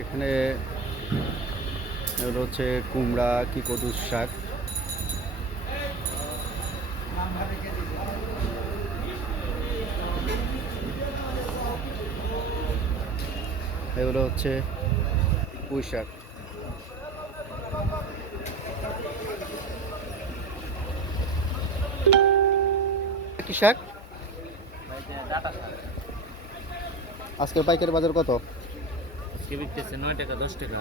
এখানে এগুলো হচ্ছে কুমড়া কি কদুর শাক। এগুলো হচ্ছে পুঁই শাক। কি শাক? আজকের পাইকারি বাজার কত? আজকে বিকতেছে 9 টাকা 10 টাকা।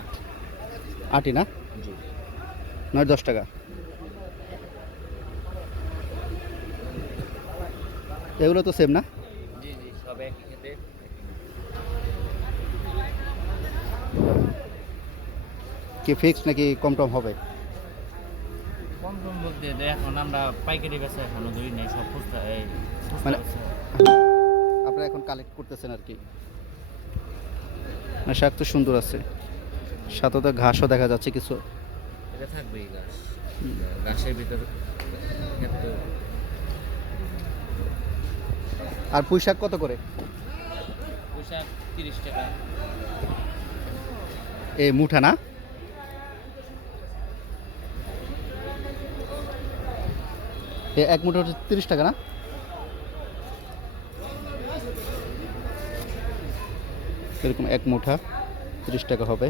আটি না? জি 9-10 টাকা। এগুলো তো সেম না? জি জি সব একই খেতে। কি ফিক্সড নাকি কম টম হবে? কম কম বলতে এখন আমরা পাইকারি বেচা এখনো ধরি নাই, সব খুচরা মানে বেচা। আপনারা এখন কালেক্ট করতেছেন আর কি। না, শাক তো সুন্দর আছে, সাথে তো ঘাসও দেখা যাচ্ছে কিছু। এটা থাকবেই ঘাস, ঘাসের ভিতর ক্ষেত্র। আর পুঁই শাক কত করে? পোশাক 30 টাকা। এই মুঠা না? এক মুঠা হচ্ছে 30 টাকা না? এরকম এক মুঠা 30 টাকা হবে।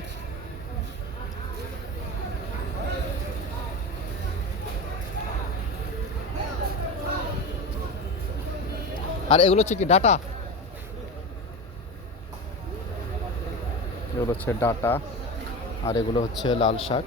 আর এগুলো হচ্ছে কি ডাটা? এগুলো হচ্ছে ডাটা, আর এগুলো হচ্ছে লাল শাক।